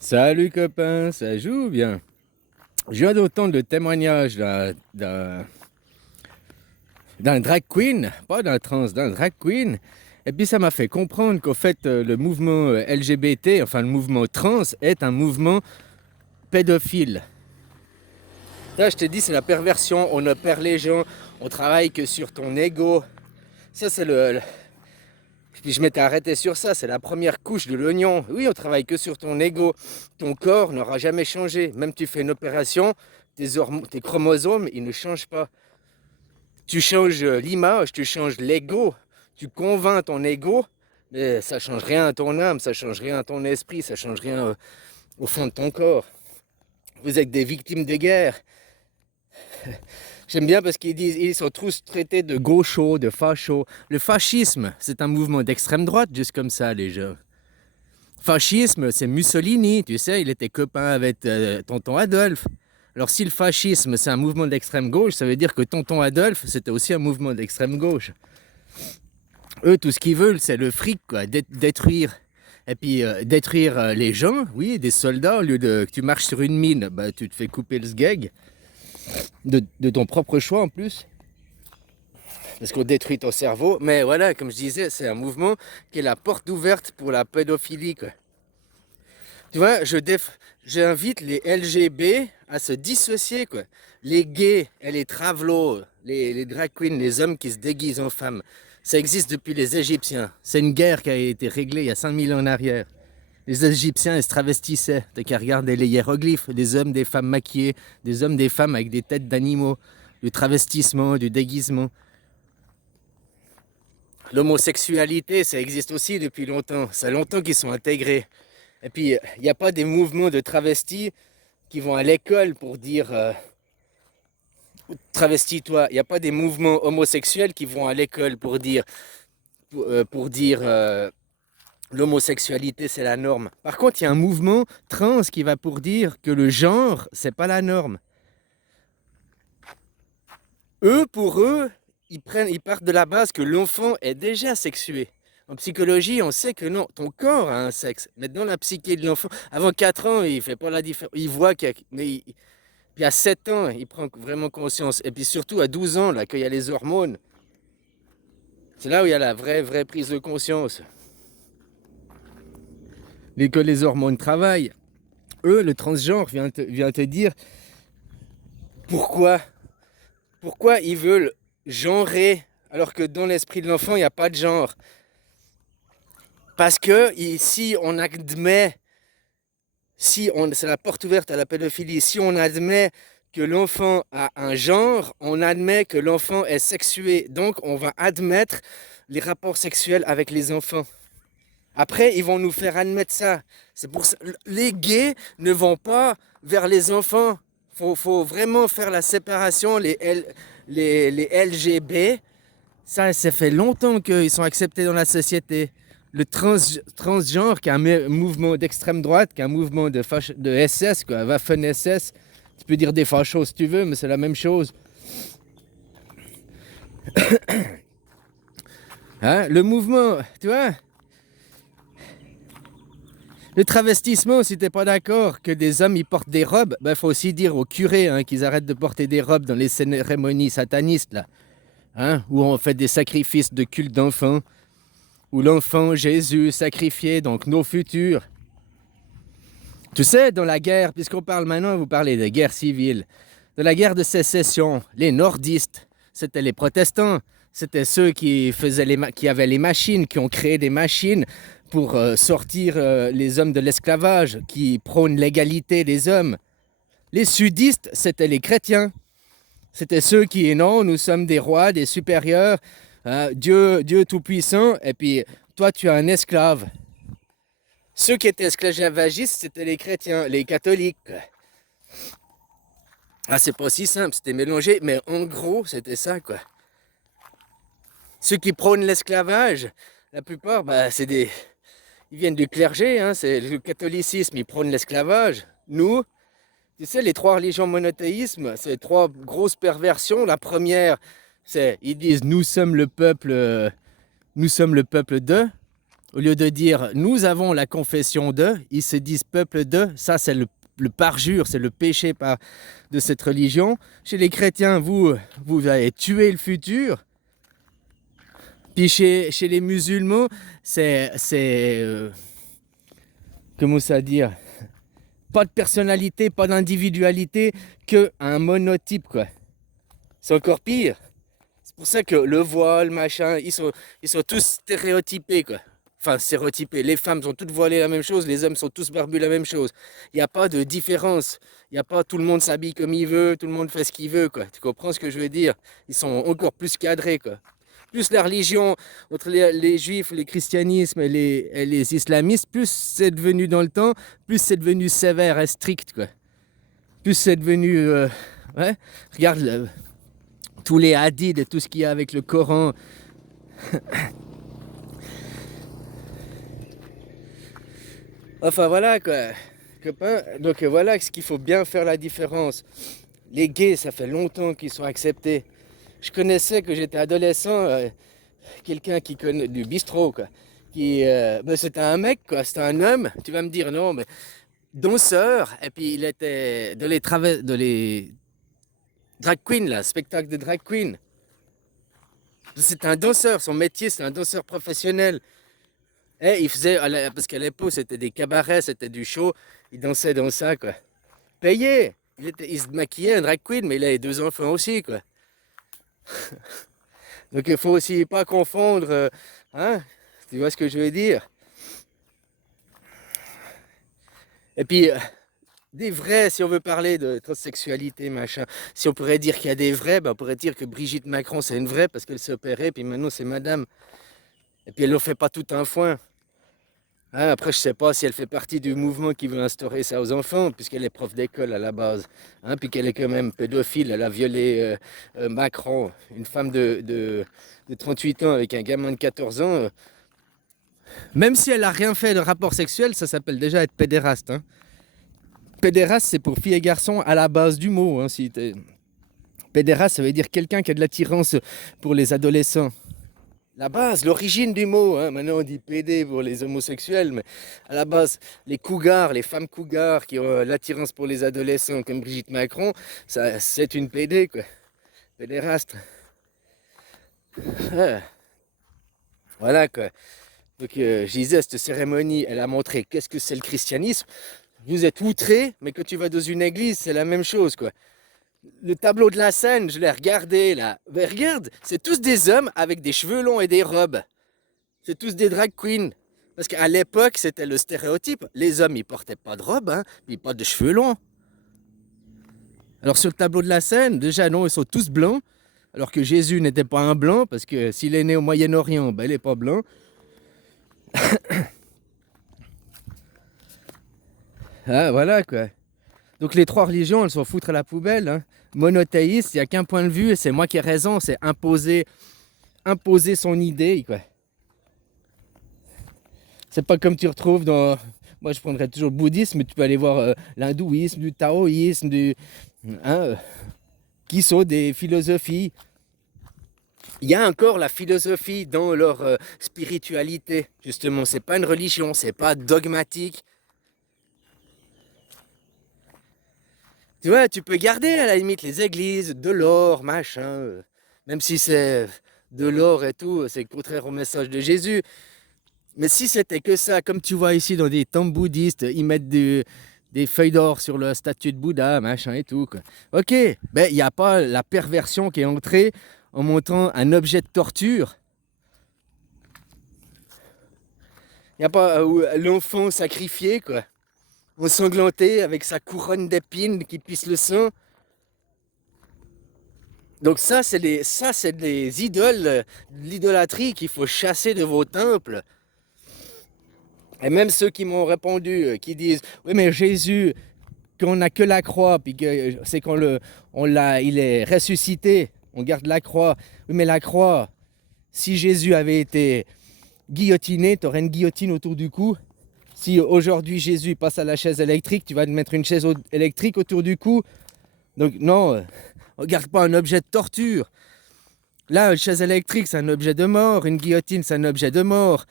Salut copain, ça joue bien. Je viens d'entendre le témoignage d'un drag queen, pas d'un trans, d'un drag queen. Et puis ça m'a fait comprendre qu'au fait le mouvement LGBT, enfin le mouvement trans, est un mouvement pédophile. Là je te dis c'est la perversion, on ne perd les gens, on travaille que sur ton ego. Ça c'est Puis je m'étais arrêté sur ça, c'est la première couche de l'oignon. Oui, on travaille que sur ton ego. Ton corps n'aura jamais changé. Même tu fais une opération, tes chromosomes, ils ne changent pas. Tu changes l'image, tu changes l'ego, tu convaincs ton ego, mais ça change rien à ton âme, ça change rien à ton esprit, ça change rien au fond de ton corps. Vous êtes des victimes de guerre. J'aime bien parce qu'ils disent ils sont tous traités de gauchos, de fachos. Le fascisme, c'est un mouvement d'extrême droite, juste comme ça, les gens. Fascisme, c'est Mussolini, tu sais, il était copain avec tonton Adolphe. Alors si le fascisme, c'est un mouvement d'extrême gauche, ça veut dire que tonton Adolphe, c'était aussi un mouvement d'extrême gauche. Eux, tout ce qu'ils veulent, c'est le fric, quoi, détruire. Et puis détruire les gens, oui, des soldats, au lieu de que tu marches sur une mine, bah, tu te fais couper le sgeg, de ton propre choix en plus. Parce qu'on détruit ton cerveau. Mais voilà, comme je disais, c'est un mouvement qui est la porte ouverte pour la pédophilie, quoi. Tu vois, j'invite les LGB à se dissocier, quoi. Les gays et les travelots, les drag queens, les hommes qui se déguisent en femmes, ça existe depuis les Égyptiens. C'est une guerre qui a été réglée il y a 5000 ans en arrière. Les Égyptiens, ils se travestissaient. T'as qu'à regarder les hiéroglyphes, des hommes, des femmes maquillés, des hommes, des femmes avec des têtes d'animaux, du travestissement, du déguisement. L'homosexualité, ça existe aussi depuis longtemps. Ça fait longtemps qu'ils sont intégrés. Et puis, il n'y a pas des mouvements de travestis qui vont à l'école pour dire travestis-toi. Il n'y a pas des mouvements homosexuels qui vont à l'école pour dire l'homosexualité c'est la norme. Par contre, il y a un mouvement trans qui va pour dire que le genre c'est pas la norme. Eux, pour eux, ils partent de la base que l'enfant est déjà sexué. En psychologie, on sait que non, ton corps a un sexe. Mais dans la psyché de l'enfant, avant 4 ans, il fait pas la différence. Il voit qu'il y a, puis à 7 ans, il prend vraiment conscience. Et puis surtout à 12 ans, là, qu'il y a les hormones, c'est là où il y a la vraie prise de conscience. Dès que les hormones travaillent, eux, le transgenre vient te dire pourquoi, pourquoi ils veulent genrer alors que dans l'esprit de l'enfant, il n'y a pas de genre. Parce que si on admet, c'est la porte ouverte à la pédophilie, si on admet que l'enfant a un genre, on admet que l'enfant est sexué. Donc on va admettre les rapports sexuels avec les enfants. Après, ils vont nous faire admettre ça. C'est pour ça. Les gays ne vont pas vers les enfants. Faut vraiment faire la séparation, les LGB. Ça fait longtemps qu'ils sont acceptés dans la société. Le transgenre, qui est un mouvement d'extrême droite, qui est un mouvement de SS, quoi, Waffen SS. Tu peux dire des fachos si tu veux, mais c'est la même chose. Hein? Le mouvement, tu vois, le travestissement, si t'es pas d'accord que des hommes ils portent des robes, ben faut aussi dire aux curés hein, qu'ils arrêtent de porter des robes dans les cérémonies satanistes là, hein, où on fait des sacrifices de culte d'enfants, où l'enfant Jésus sacrifié, donc nos futurs. Tu sais, dans la guerre, puisqu'on parle maintenant, vous parlez de guerre civile, de la guerre de sécession, les nordistes, c'était les protestants, c'était ceux qui avaient les machines, qui ont créé des machines pour sortir les hommes de l'esclavage, qui prônent l'égalité des hommes. Les sudistes, c'était les chrétiens. C'était ceux qui, non, nous sommes des rois, des supérieurs, Dieu tout-puissant, et puis toi, tu es un esclave. Ceux qui étaient esclavagistes, c'était les chrétiens, les catholiques. Ah, c'est pas si simple, c'était mélangé, mais en gros, c'était ça, quoi. Ceux qui prônent l'esclavage, la plupart, bah, ils viennent du clergé, hein, c'est le catholicisme, ils prônent l'esclavage. Nous, tu sais, les trois religions monothéismes, c'est trois grosses perversions. La première, c'est, ils disent, nous sommes le peuple de. Au lieu de dire nous avons la confession de, ils se disent peuple de. Ça, c'est le parjure, c'est le péché de cette religion. Chez les chrétiens, vous allez tuer le futur. Puis chez les musulmans, comment ça dire, pas de personnalité, pas d'individualité, que un monotype, quoi. C'est encore pire. C'est pour ça que le voile, machin, ils sont tous stéréotypés, quoi. Enfin, stéréotypés. Les femmes sont toutes voilées la même chose, les hommes sont tous barbus la même chose. Il n'y a pas de différence. Il n'y a pas tout le monde s'habille comme il veut, tout le monde fait ce qu'il veut, quoi. Tu comprends ce que je veux dire? Ils sont encore plus cadrés, quoi. Plus la religion, entre les juifs, les christianismes et les islamistes, plus c'est devenu dans le temps, plus c'est devenu sévère et strict, quoi. Plus c'est devenu... ouais, regarde tous les hadiths et tout ce qu'il y a avec le Coran. Enfin voilà, quoi, copains. Donc voilà ce qu'il faut bien faire la différence. Les gays, ça fait longtemps qu'ils sont acceptés. Je connaissais, que j'étais adolescent, quelqu'un qui connaît du bistrot, quoi. C'était un mec, quoi, c'était un homme. Tu vas me dire non, mais danseur. Et puis il était de les drag queens, là, spectacle de drag queen. C'est un danseur, son métier, c'est un danseur professionnel. Et il faisait, parce qu'à l'époque c'était des cabarets, c'était du show, il dansait dans ça, quoi. Payé. Il se maquillait, un drag queen, mais il avait 2 enfants aussi, quoi. Donc il faut aussi pas confondre, hein, tu vois ce que je veux dire. Et puis, des vrais, si on veut parler de transsexualité, machin, si on pourrait dire qu'il y a des vrais, ben on pourrait dire que Brigitte Macron c'est une vraie parce qu'elle s'est opérée, puis maintenant c'est madame. Et puis elle ne fait pas tout un foin. Hein, après, je sais pas si elle fait partie du mouvement qui veut instaurer ça aux enfants, puisqu'elle est prof d'école à la base, hein, puis qu'elle est quand même pédophile. Elle a violé Macron, une femme de 38 ans avec un gamin de 14 ans. Même si elle n'a rien fait de rapport sexuel, ça s'appelle déjà être pédéraste. Hein. Pédéraste, c'est pour filles et garçons à la base du mot. Hein, pédéraste, ça veut dire quelqu'un qui a de l'attirance pour les adolescents. La base, l'origine du mot, hein. Maintenant on dit PD pour les homosexuels, mais à la base, les cougars, les femmes cougars qui ont l'attirance pour les adolescents comme Brigitte Macron, ça, c'est une PD, quoi. Pédéraste. Ah, voilà, quoi. Donc je disais, cette cérémonie, elle a montré qu'est-ce que c'est le christianisme. Vous êtes outrés, mais que tu vas dans une église, c'est la même chose, quoi. Le tableau de la scène, je l'ai regardé là. Mais regarde, c'est tous des hommes avec des cheveux longs et des robes. C'est tous des drag queens. Parce qu'à l'époque, c'était le stéréotype. Les hommes, ils portaient pas de robe, hein, puis pas de cheveux longs. Alors sur le tableau de la scène, déjà non, ils sont tous blancs. Alors que Jésus n'était pas un blanc, parce que s'il est né au Moyen-Orient, ben, il n'est pas blanc. Ah, voilà quoi. Donc les 3 religions, elles sont foutre à la poubelle. Hein. Monothéiste, il n'y a qu'un point de vue, et c'est moi qui ai raison, c'est imposer son idée, quoi. C'est pas comme tu retrouves dans... Moi, je prendrais toujours le bouddhisme, mais tu peux aller voir l'hindouisme, du taoïsme, hein, qui sont des philosophies. Il y a encore la philosophie dans leur spiritualité, justement. C'est pas une religion, c'est pas dogmatique. Tu vois, tu peux garder à la limite les églises, de l'or, machin. Même si c'est de l'or et tout, c'est contraire au message de Jésus. Mais si c'était que ça, comme tu vois ici dans des temples bouddhistes, ils mettent des feuilles d'or sur la statue de Bouddha, machin et tout, quoi. Ok, ben il n'y a pas la perversion qui est entrée en montrant un objet de torture. Il n'y a pas l'enfant sacrifié, quoi. Ensanglanté avec sa couronne d'épines qui pisse le sang. Donc ça, c'est des idoles, de l'idolâtrie qu'il faut chasser de vos temples. Et même ceux qui m'ont répondu, qui disent « Oui, mais Jésus, qu'on n'a que la croix, puis que c'est il est ressuscité, on garde la croix. Oui, mais la croix, si Jésus avait été guillotiné, tu aurais une guillotine autour du cou. Si aujourd'hui Jésus passe à la chaise électrique, tu vas te mettre une chaise électrique autour du cou. Donc non, on ne garde pas un objet de torture. Là, une chaise électrique, c'est un objet de mort. Une guillotine, c'est un objet de mort.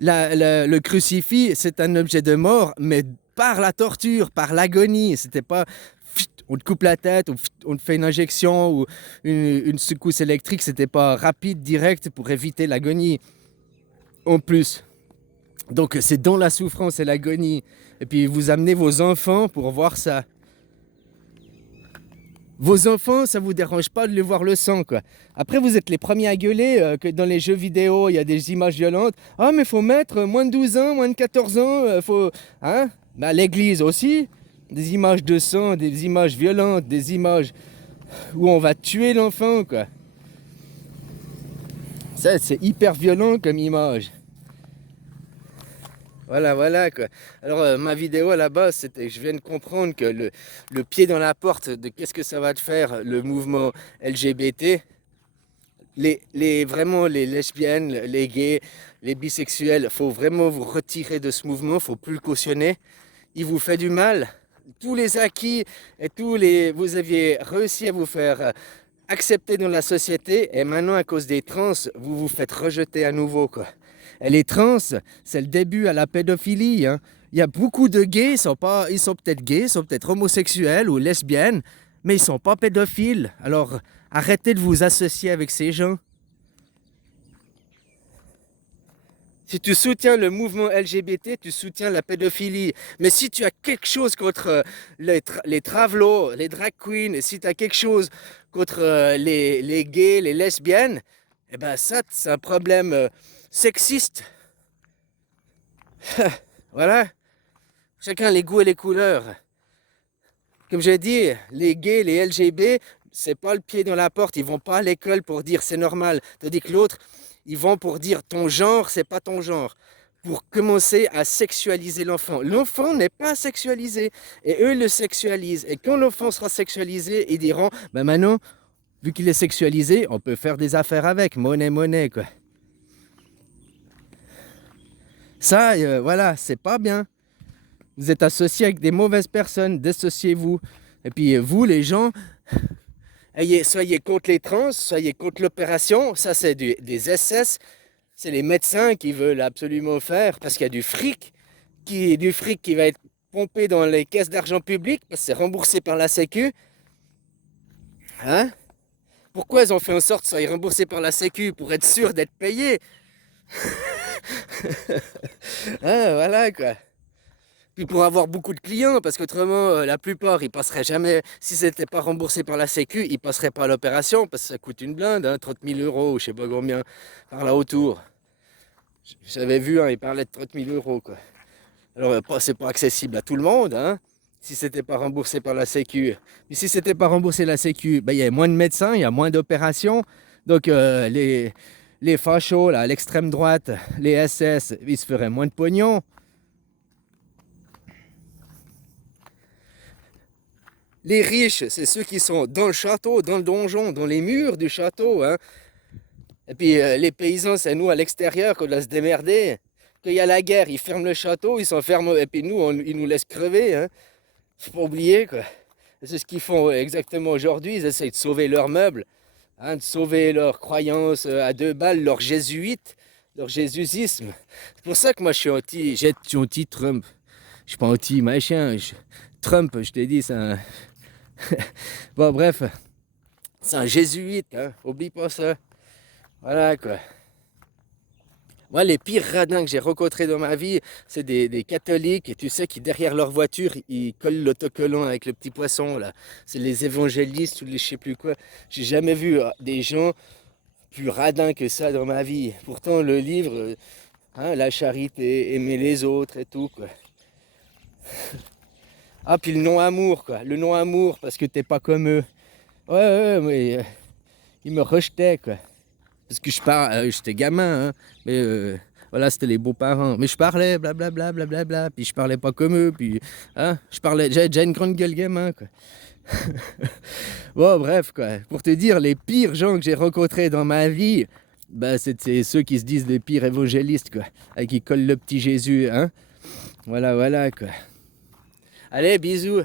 Le crucifix, c'est un objet de mort, mais par la torture, par l'agonie. C'était pas on te coupe la tête, ou on te fait une injection ou une secousse électrique. C'était pas rapide, direct pour éviter l'agonie. En plus. Donc c'est dans la souffrance et l'agonie. Et puis vous amenez vos enfants pour voir ça. Vos enfants, ça vous dérange pas de les voir le sang, quoi. Après, vous êtes les premiers à gueuler que dans les jeux vidéo, il y a des images violentes. Ah, mais faut mettre moins de 12 ans, moins de 14 ans, faut... Hein? Bah, l'église aussi. Des images de sang, des images violentes, des images où on va tuer l'enfant, quoi. Ça, c'est hyper violent comme image. Voilà quoi. Alors ma vidéo à la base, c'était que je viens de comprendre que le pied dans la porte de qu'est-ce que ça va te faire le mouvement LGBT, vraiment les lesbiennes, les gays, les bisexuels, faut vraiment vous retirer de ce mouvement, faut plus le cautionner. Il vous fait du mal. Tous les acquis et vous aviez réussi à vous faire accepter dans la société et maintenant à cause des trans, vous vous faites rejeter à nouveau quoi. Et les trans, c'est le début à la pédophilie. Hein. Il y a beaucoup de gays, ils sont peut-être gays, ils sont peut-être homosexuels ou lesbiennes, mais ils ne sont pas pédophiles. Alors arrêtez de vous associer avec ces gens. Si tu soutiens le mouvement LGBT, tu soutiens la pédophilie. Mais si tu as quelque chose contre les travelots, les drag queens, si tu as quelque chose contre les gays, les lesbiennes, eh ben ça, c'est un problème sexiste. Voilà. Chacun les goûts et les couleurs. Comme j'ai dit, les gays, les LGB, c'est pas le pied dans la porte. Ils vont pas à l'école pour dire c'est normal. Tandis que l'autre, ils vont pour dire ton genre, c'est pas ton genre. Pour commencer à sexualiser l'enfant. L'enfant n'est pas sexualisé. Et eux le sexualisent. Et quand l'enfant sera sexualisé, ils diront, ben maintenant, vu qu'il est sexualisé, on peut faire des affaires avec. Monnaie, quoi. Ça, voilà, c'est pas bien. Vous êtes associé avec des mauvaises personnes, dissociez-vous. Et puis vous, les gens, soyez contre les trans, soyez contre l'opération. Ça, c'est des SS. C'est les médecins qui veulent absolument faire parce qu'il y a du fric qui va être pompé dans les caisses d'argent public parce que c'est remboursé par la Sécu. Hein? Pourquoi ils ont fait en sorte que ça soit remboursé par la Sécu pour être sûr d'être payé? Hein, voilà quoi. Puis pour avoir beaucoup de clients, parce qu'autrement, la plupart, ils passeraient jamais, si c'était pas remboursé par la Sécu, ils passeraient pas à l'opération, parce que ça coûte une blinde, hein, 30 000 euros, je sais pas combien, par là autour. J'avais vu, hein, ils parlaient de 30 000 euros, quoi. Alors, c'est pas accessible à tout le monde, hein, si c'était pas remboursé par la Sécu. Mais si c'était pas remboursé la Sécu, ben, il y a moins de médecins, il y a moins d'opérations, donc les fachos, là, l'extrême droite, les SS, ils se feraient moins de pognon. Les riches, c'est ceux qui sont dans le château, dans le donjon, dans les murs du château. Hein. Et puis les paysans, c'est nous à l'extérieur qu'on doit se démerder. Quand il y a la guerre, ils ferment le château, ils s'enferment, et puis nous, ils nous laissent crever. Hein. Faut pas oublier, quoi. C'est ce qu'ils font exactement aujourd'hui. Ils essayent de sauver leurs meubles, hein, de sauver leurs croyances à 2 balles, leur jésuite, leur jésusisme. C'est pour ça que moi, je suis anti-Trump. Je suis pas anti-machin. Trump, je t'ai dit, c'est un... Bon, bref, c'est un jésuite, hein, oublie pas ça. Voilà quoi. Moi, les pires radins que j'ai rencontrés dans ma vie, c'est des catholiques, et tu sais, qui derrière leur voiture, ils collent l'autocollant avec le petit poisson, là. C'est les évangélistes ou les je sais plus quoi. J'ai jamais vu des gens plus radins que ça dans ma vie. Pourtant, le livre, hein, la charité, aimer les autres et tout, quoi. Ah, puis le non-amour, quoi. Le non-amour, parce que t'es pas comme eux. Ouais, mais ils me rejetaient, quoi. Parce que j'étais gamin, hein. Mais voilà, c'était les beaux-parents. Mais je parlais, blablabla, blablabla. Puis je parlais pas comme eux. Puis, hein, j'avais une grande gueule gamin, quoi. Bon, bref, quoi. Pour te dire, les pires gens que j'ai rencontrés dans ma vie, bah, c'est ceux qui se disent les pires évangélistes, quoi. Et qui collent le petit Jésus, hein. Voilà, quoi. Allez, bisous.